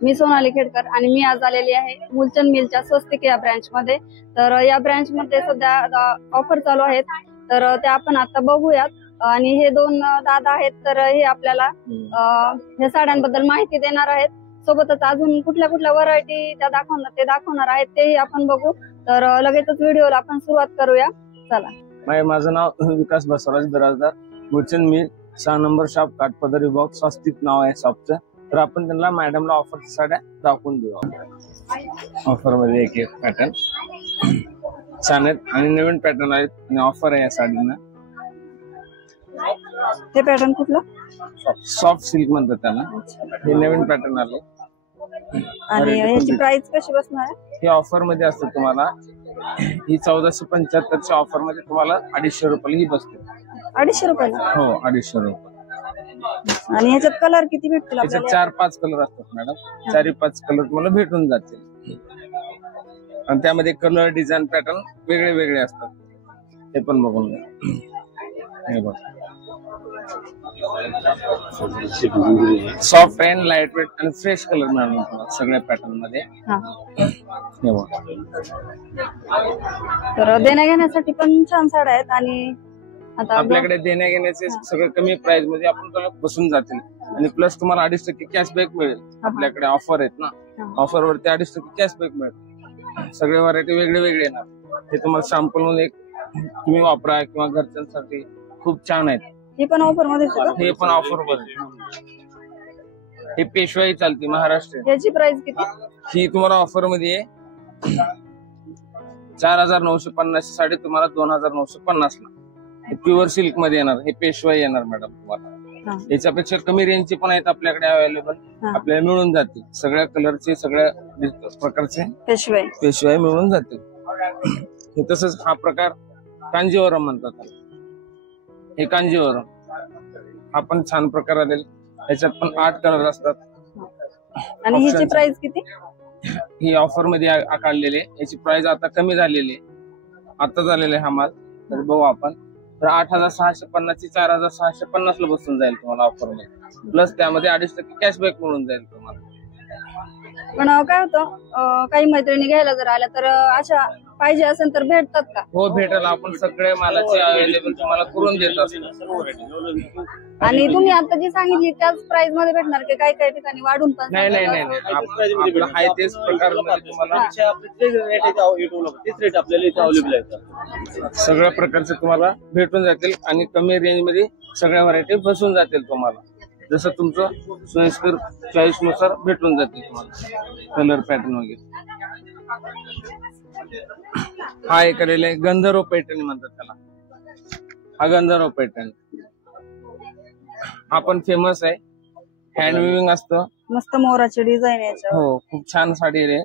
मी सोनाली खेडकर आणि मी आज आलेली आहे मुलचंद मिलच्या स्वस्तिक या ब्रँच मध्ये। तर या ब्रँच मध्ये सध्या ऑफर चालू आहेत, तर त्या आपण आता बघूयात। आणि हे दोन दादा आहेत, तर हे आपल्याला या साड्यांबद्दल माहिती देणार आहेत। सोबतच अजून कुठल्या कुठल्या व्हरायटी त्या दाखवणार आहेत तेही आपण बघू। तर लगेचच व्हिडिओला आपण सुरुवात करूया, चला। माझं नाव Vikas Basavaraj Biradar, Mulchand mill 6 number shop, काठपदरी बॉक्स, स्वस्तिक नाव आहे शॉपचं। तर आपण त्यांना मॅडमला ऑफरच्या साड्या दाखवून देऊ। ऑफर मध्ये एक पॅटर्न छान आहेत आणि नवीन पॅटर्न आहेत आणि ऑफर आहे या साडींना। हे पॅटर्न कुठलं? सॉफ्ट सिल्क म्हणतात त्याला। हे नवीन पॅटर्न आले आणि याची प्राइस कशी बसणार आहे? हे ऑफर मध्ये असतं तुम्हाला। ही 1475 ऑफर मध्ये तुम्हाला 250 रुपये ही बसते। 250 रुपये? हो, 250 रुपये। आणि ह्याच्यात कलर किती भेटतील आपल्याला? 4-5 कलर असतात मॅडम, 4-5 कलर तुम्हाला भेटून जातील। आणि त्यामध्ये कलर, डिझाईन, पॅटर्न वेगळे वेगळे असतात, ते पण बघून घ्या। हे बघ, सॉफ्ट अँड लाईट वेट आणि फ्रेश कलर मिळणार सगळ्या पॅटर्न मध्ये। हे बघ, तर देण्या घेण्यासाठी पण छान साड्या आहेत। आणि आता आपल्याकडे देण्या घेण्याचे सगळं कमी प्राइस मध्ये आपण त्याला बसून जातील। आणि प्लस तुम्हाला 2.5% कॅशबॅक मिळेल। आपल्याकडे ऑफर आहेत ना, ऑफर वरती 2.5% कॅशबॅक मिळेल। सगळे व्हरायटी वेगळे वेगळे येणार, ते तुम्हाला सॅम्पल म्हणून एक तुम्ही वापरा किंवा घरच्यांसाठी खूप छान आहेत। हे पण ऑफर मध्ये? हे पण ऑफर मध्ये। हे पेशवाई चालते महाराष्ट्र। याची प्राइस किती? ही तुम्हाला ऑफर मध्ये 4950 साडी तुम्हाला 2950 ला। प्युअर सिल्क मध्ये येणार, हे पेशवाई येणार मॅडम तुम्हाला। याच्यापेक्षा कमी रेंजचे पण आहेत आपल्याकडे अवेलेबल, आपल्याला मिळून जातील। सगळ्या कलरचे, सगळ्या प्रकारचे पेशवाई मिळून जातील। तसंच हा प्रकार कांजीवरम म्हणतात त्याला। हे कांजीवरम हा पण छान प्रकार आलेला, याच्यात पण 8 कलर असतात। आणि ह्याची प्राइस किती? ही ऑफर मध्ये आकारलेली, याची प्राइस आता कमी झालेली आहे, आता झालेला आहे हा माल। तर बघू आपण, तर 8650 ची 4650 ला बसून जाईल तुम्हाला ऑफर मध्ये। प्लस त्यामध्ये 2.5% कॅशबॅक मिळून जाईल तुम्हाला। पण काय होतं, काही मैत्रिणी घ्यायला जर आल्या तर अशा पाहिजे असेल तर भेटतात का? हो, भेटेल। आपण सगळे मालाची अवेलेबल तुम्हाला करून देत असतो। आणि तुम्ही आता जी सांगितली त्याच प्राइस मध्ये भेटणार की काही काही ठिकाणी वाढून पण? नाही नाही नाही, आपलं हाय तेच प्रकार तुम्हाला सगळ्या प्रकारचे तुम्हाला भेटून जातील आणि कमी रेंज मध्ये सगळ्या व्हरायटी बसून जातील तुम्हाला। जसं तुमचं सोयीस्कर चॉईस नुसार भेटून जातील तुम्हाला कलर, पॅटर्न वगैरे। हा एक आलेला आहे गंधर्व पैठणी म्हणतात त्याला। हा गंधर्व पैठणी हा पण फेमस आहे, हँड विविंग असतं, मस्त मोराची डिझाईन आहे। हो, खूप छान साडी आहे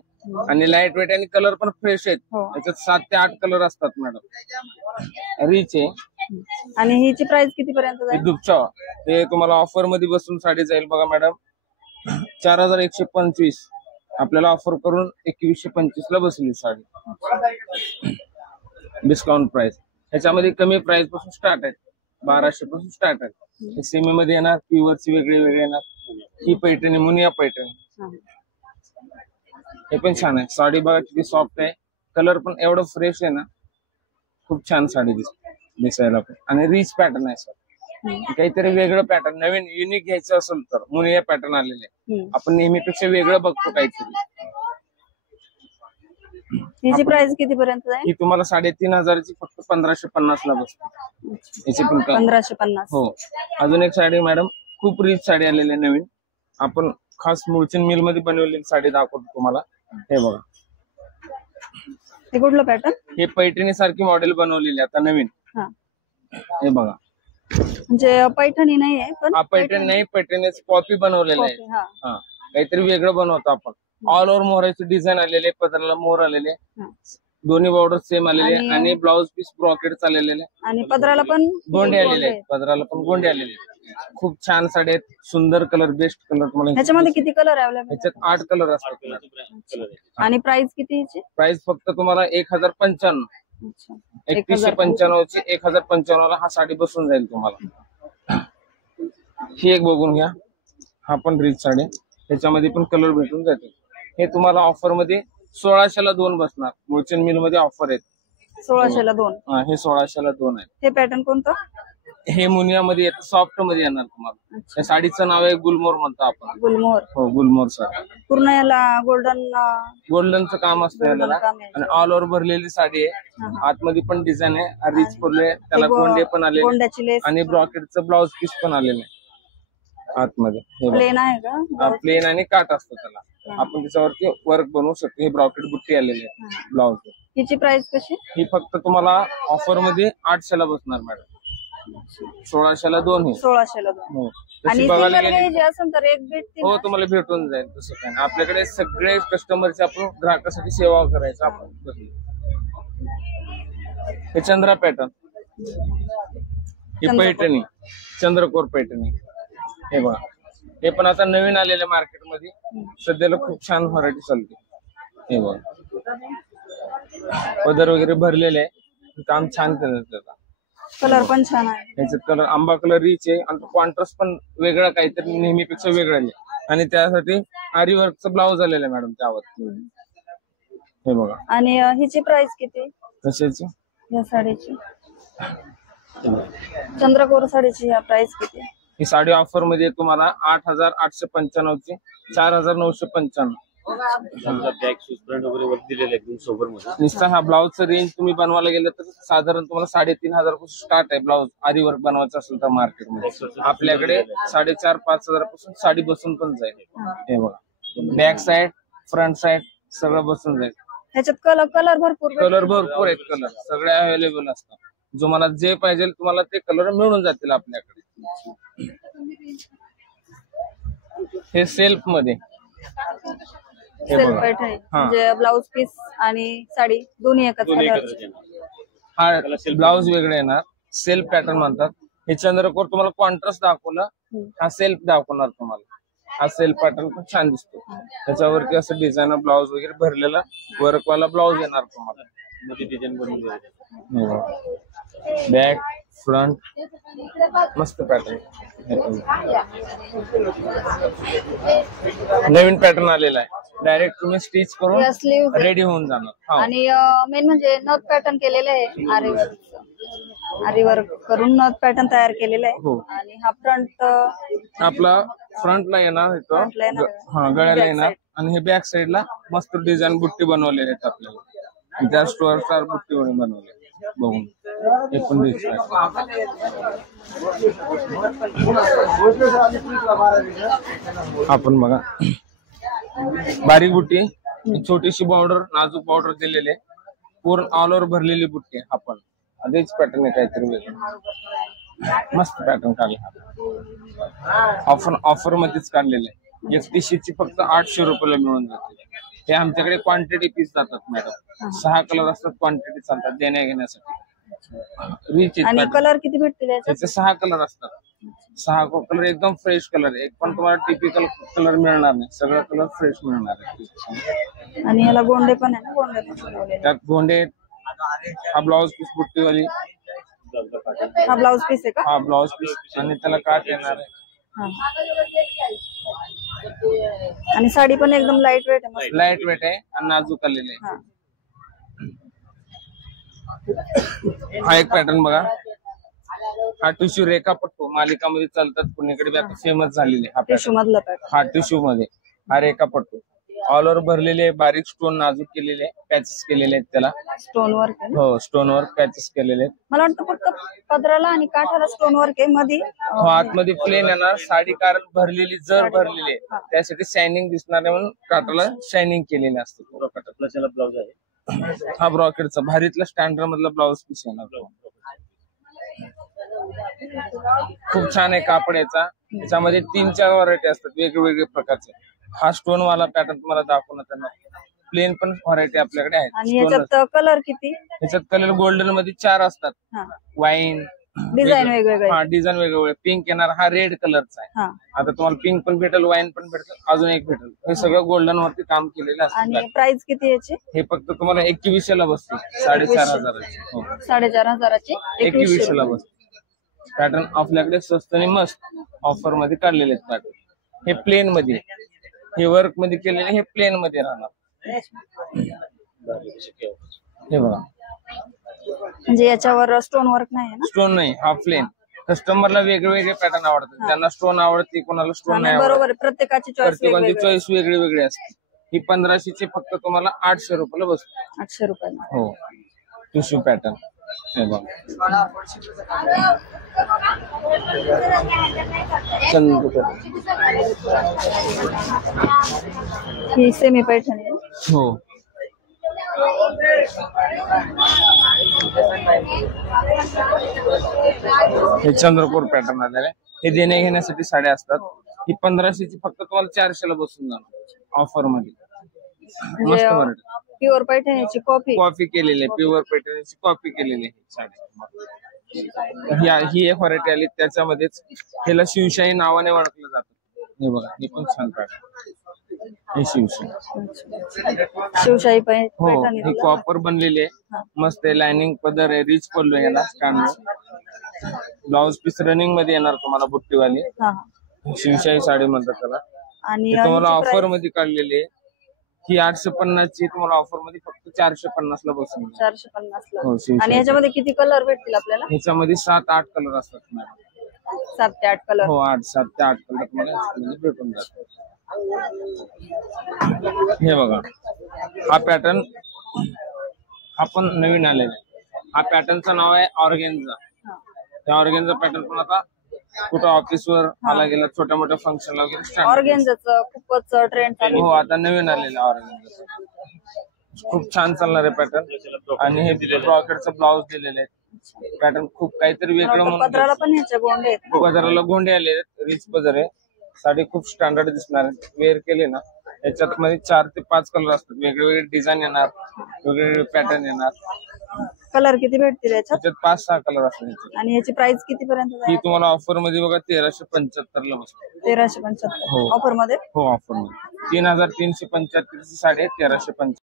आणि लाईट वेट आणि कलर पण फ्रेश आहेत। त्याच्यात 7 ते 8 कलर असतात मॅडम, रिच आहे। आणि हिची प्राइस किती पर्यंत जाईल? दुपचा ते तुम्हाला ऑफर मध्ये बसून साडी जाईल बघा मॅडम, 4125 आपल्याला ऑफर करून 2125 ला बसली साडी, डिस्काउंट प्राइस। ह्याच्यामध्ये कमी प्राइस पासून स्टार्ट आहे, 1200 पासून स्टार्ट आहे। सेमी मध्ये येणार, प्युअरची वेगळे वेगळे येणार। ही पैठणी मुनिया पैठणी, हे पण छान आहे। साडी बघा किती सॉफ्ट आहे, कलर पण एवढं फ्रेश आहे ना, खूप छान साडी दिसायला पण। आणि रिच पॅटर्न आहे सर, काहीतरी वेगळं पॅटर्न, नवीन युनिक घ्यायचं असेल तर मुनिया पॅटर्न आलेले। आपण नेहमीपेक्षा वेगळं बघतो काहीतरी। हिची प्राइस किती पर्यंत जाईल? ही तुम्हाला 3500 ची फक्त 1550 ला बसते। याची पण 1550? हो। अजून एक साडी मॅडम, खूप रिच साडी आलेली आहे नवीन, आपण खास मुलचंद मिल मध्ये बनवलेली साडी दाखवतो तुम्हाला। हे बघा, हे कुठलं पॅटर्न? हे पैठणी सारखी मॉडेल बनवलेली आता नवीन। हे बघा, म्हणजे पैठणी नाहीये पण? पैठणी नाही, पैठणीच कॉपी बनवलेलं आहे। हा, काहीतरी वेगळं बनवतो आपण। ऑल ओव्हर मोराची डिझाईन आलेले, पदराला मोर आलेले, दोन्ही बॉर्डर सेम आलेले आणि ब्लाउज पीस ब्रॉकेट चाललेले आणि पदराला पण गोंडे आलेले, पदराला पण गोंडे आलेले। खूप छान साडी आहेत, सुंदर कलर, बेस्ट कलर तुम्हाला। ह्याच्यामध्ये किती कलर अवेलेबल? ह्याच्यात 8 कलर असतात। आणि प्राइस किती ह्याची? प्राइस फक्त तुम्हाला 1055, 3195 ची 1055 ला हा साडी बसून जाईल तुम्हाला। ही एक बघून घ्या, हा पण रिच साडी, त्याच्यामध्ये पण कलर भेटून जाते. हे तुम्हाला ऑफर मध्ये 1600ला 2 बसणार. मुळचंद मिल मध्ये ऑफर आहेत. 1600ला 2. हे 1600ला 2 आहेत. हे पॅटर्न कोणतं? हे मुनियामध्ये येतं, सॉफ्ट मध्ये येणार तुम्हाला. या साडीचं नाव आहे गुलमोहर म्हणतो आपण. गुलमोहर. हो, गुलमोहर साडी. पूर्ण याला गोल्डनचं काम असतं याला. आणि ऑल ओव्हर भरलेली साडी आहे. आतमध्ये पण डिझाईन आहे, रिच फुले, त्याला गोंडे पण आले गोंड्याची लेस आणि ब्रॉकेटचं ब्लाउज पीस पण आलेलं आहे आतमध्ये. प्लेन आहे का? प्लेन आणि काट असतो त्याला. आपण त्याच्यावरती वर्क बनवू शकतो. हे ब्रॉकेट बुट्टी आलेली आहे ब्लाउज. हिची प्राइस कशी? ही फक्त तुम्हाला ऑफर मध्ये 800ला बसणार मॅडम. 1600ला 2 हे. 1600ला 2. हो. आणि तशी बघायला सिंगल गेली घ्यायची असेल तर एक भेटते. हो, तुम्हाला भेटून जाईल. तसं काय नाही. आपल्याकडे सगळे कस्टमरची आपण ग्राहकासाठी सेवा करायचं आपण. हे चंद्रा पॅटर्न, ही पैठणी, चंद्रकोर पैठणी. हे बघा, हे पण आता नवीन आलेले मार्केटमध्ये. सध्याला खूप छान व्हरायटी चालते. हे बघा, पदर वगैरे भरलेले आहे. काम छान केलं त्याचा. कलर पण छान आहे. याचा कलर आंबा कलर रिच आहे आणि कॉन्ट्रास्ट पण वेगळा, काहीतरी नेहमीपेक्षा वेगळा आहे. आणि त्यासाठी आरी वर्कचं ब्लाउज आलेलं आहे मॅडम त्यावर. हे बघा. आणि हिची प्राइस किती? कशाची? या साडीची, चंद्रकोर साडीची या प्राइस किती? ही साडी ऑफर मध्ये तुम्हाला 8895 ची 4995. बॅक सुस्प्रेंट वगैरे वर दिलेले एकदम सोबर मध्ये. नुसता हा ब्लाउजचं रेंज तुम्ही बनवायला गेलं तर साधारण तुम्हाला 3500 पासून स्टार्ट आहे. ब्लाउज आरी वर्क बनवायचं असेल तर मार्केटमध्ये आपल्याकडे 4500-5000 पासून साडी बसून पण जाईल. हे बघा, बॅक साइड, फ्रंट साइड सगळं बसून जाईल. ह्याच्यात कलर भरपूर आहेत. कलर सगळे अवेलेबल असतात. जो मला जे पाहिजे तुम्हाला ते कलर मिळून जातील आपल्याकडे. हे सेल्फ मध्ये पैठणी म्हणजे ब्लाउज पीस आणि साडी दोन्ही एकच कलरचे. हा ब्लाउज वेगळे येणार, सेल्फ पॅटर्न म्हणतात. हे चंद्रकोर तुम्हाला कॉन्ट्रास्ट दाखवलं, हा सेल्फ दाखवणार तुम्हाला. हा सेल्फ पॅटर्न पण छान दिसतो. त्याच्यावरती असं डिझाईनर ब्लाउज वगैरे भरलेला वर्कवाला ब्लाउज येणार तुम्हाला. मध्ये डिझाईन बनवले. बॅक, फ्रंट, मस्त पॅटर्न. नवीन पॅटर्न आलेला आहे. डायरेक्ट तुम्ही स्टिच करून रेडी होऊन जाणार. आणि मेन म्हणजे नथ पॅटर्न केलेलं आहे. आरी वर्क करून नथ पॅटर्न तयार केलेलं आहे. आणि हा फ्रंट आपला फ्रंटला येणार, गळ्याला येणार. आणि हे बॅक साइडला मस्त डिझाईन बुट्टी बनवलेली आहेत आपल्याला. त्या स्टोअर स्टार बुट्टी बनवले बघून हे पण आपण बघा. बारीक बुट्टी, छोटीशी बॉर्डर, नाजूक बॉर्डर दिलेले, पूर्ण ऑल ओव्हर भरलेली बुट्टी. आपण आधीच पॅटर्न आहे काहीतरी वेगळं, मस्त पॅटर्न काढला. ऑफर मध्येच काढलेले. XTC ची फक्त 800 रुपयाला मिळून जाते. हे आमच्याकडे क्वांटिटी पीस जातात मॅडम. 6 कलर असतात, क्वांटिटी चालतात देण्या घेण्यासाठी. आणि कलर किती भेटतील याचे? 6 कलर असतात. 6 कलर एकदम फ्रेश कलर आहे. एक पण तुम्हाला टिपिकल कलर मिळणार नाही. सगळं कलर फ्रेश मिळणार आहे. आणि याला गोंडे पण आहे ना? गोंडे त्यात गोंडे. हा ब्लाउज पीस बुट्टीवाली. हा ब्लाउज पीस आहे का? हा ब्लाउज पीस आणि त्याला काट येणार आहे. आणि साडी पण एकदम लाईट वेट आहे. लाईट वेट आहे आणि नाजूक आलेले आहे. हा एक पॅटर्न बघा. हा टिश्यू रेखा पट्टू मालिकामध्ये चालतात, पुण्याकडे बी आता फेमस झालेले. हा टिश्यू मध्ये हा रेखा पट्टू ऑल ओव्हर भरलेले, बारीक स्टोन नाजूक केलेले, पॅचेस केलेले आहेत त्याला. Stone work. हो, स्टोन वर्क पॅचेस केलेले आहेत. मला वाटतं फक्त पदराला आणि काठाला स्टोन वर्क आहे. मध्ये आतमध्ये प्लेन येणार. साडी कारण भरलेली, जर भरलेली त्यासाठी शायनिंग दिसणार म्हणून काठाला शायनिंग केलेली असते. त्याला ब्लाउज आहे. हा ब्रॉकेटचा भारीतला स्टँडर्ड मधला ब्लाउज पीस येणार. खूप छान आहे कापड याचा. त्याच्यामध्ये 3-4 व्हरायटी असतात वेगवेगळे प्रकारचे. हा स्टोन वाला पॅटर्न तुम्हाला दाखवणार त्यांना. प्लेन पण व्हरायटी आपल्याकडे आहेत. आणि याच्यात कलर किती? याच्यात कलर गोल्डन मध्ये 4 असतात. वाईन डिझाईन वेगवेगळे. हा डिझाईन वेगवेगळे. पिंक येणार, हा रेड कलरचा आहे. आता तुम्हाला पिंक पण भेटेल, वाईन पण भेटेल, अजून एक भेटेल. हे सगळं गोल्डन वरती काम केलेलं असतं. आणि प्राइस किती याची? हे फक्त तुम्हाला 2100ला बसते. 4500. 4500ची 2100ला बसते. पॅटर्न आपल्याकडे स्वस्त आणि मस्त ऑफर मध्ये काढलेले आहेत पॅटर्न. हे प्लेन मध्ये हे वर्क मध्ये केलेले, हे प्लेन मध्ये राहणार. हे बघा, म्हणजे याच्यावर स्टोन वर्क नाही आहे ना? स्टोन नाही, हा प्लेन. कस्टमरला वेगळे पॅटर्न आवडतात, ज्यांना स्टोन आवडते, कोणाला स्टोन नाही आवडत. बरोबर आहे, प्रत्येकाची चॉईस प्रत्येकाची चॉईस वेगळी वेगळी असते. ही 1500ची फक्त तुम्हाला 800 रुपयाला बसते. 800 रुपयाला. हो, टिश्यू पॅटर्न. हे बघा, ही सेमी पैठणी आहे. हो, हे चंद्रकोर पॅटर्न आलेले. हे देण्या घेण्यासाठी साड्या असतात. ही 1500ची फक्त तुम्हाला 400ला बसून जाणार ऑफर मध्ये. मस्त व्हरायटी. प्युअर पैठणीची कॉफी कॉपी केलेली आहे, प्युअर पॅटर्नची कॉपी केलेली आहे साडी. ही एक व्हरायटी आली, त्याच्यामध्येच ह्याला शिवशाही नावाने ओळखलं जातं. हे बघा, हे पण छान पॅटर्न. हे शिवशाही हो, पैठणी. ही कॉपर बनलेली आहे, मस्त आहे. लाइनिंग पदर आहे, रिच पल्लू आहे याला, स्टँड. ब्लाउज पीस रनिंग मध्ये येणार तुम्हाला, बुट्टीवाली. हा. शिवशाही साडी म्हणतात त्याला. आणि ही तुम्हाला ऑफर मध्ये काढलेली आहे. ही 850 ची तुम्हाला ऑफर मध्ये फक्त 450 ला बसून. 450 ला. हो, शिवशाही. आणि याच्यामध्ये किती कलर भेटतील आपल्याला? ह्याच्यामध्ये 7-8 कलर असतात मॅडम. 7 ते 8 कलर. हो, 7 ते 8 कलर तुम्हाला ह्याच्यामध्ये भेटून जातात. हे बघा, हा पॅटर्न हा पण नवीन आलेला आहे. हा पॅटर्नचं नाव आहे ऑर्गेन्झा. त्या ऑर्गेन्झा पॅटर्न पण आता कुठं ऑफिसवर आला गेला, छोट्या मोठ्या फंक्शनला वगैरे स्टार्ट. ऑर्गेन्झाचं खूपच ट्रेंड चालू हो, आता नवीन आलेला ऑर्गेन्झा. खूप छान चालणार आहे पॅटर्न. आणि हे ब्रॉकेटचं ब्लाउज दिलेले आहे. पॅटर्न खूप काहीतरी वेगळं म्हणून. पदराला पण ह्याचे गोंडे आहेत. पदराला गोंडे आले आहेत, रिच पदर आहे. साडी खूप स्टँडर्ड दिसणार आहे. वेअर केली ना, याच्यात मध्ये 4 ते 5 कलर असतात. वेगवेगळे डिझाईन येणार, वेगवेगळे पॅटर्न येणार. कलर किती भेटतील याच्यात? त्याच्यात 5-6 कलर असतात. आणि याची प्राइस किती पर्यंत ही तुम्हाला ऑफर मध्ये बघा 1375 ला बसते. 1375 हो. ऑफर मध्ये. हो, ऑफर मध्ये 3375 ची साडी आहे, 1375.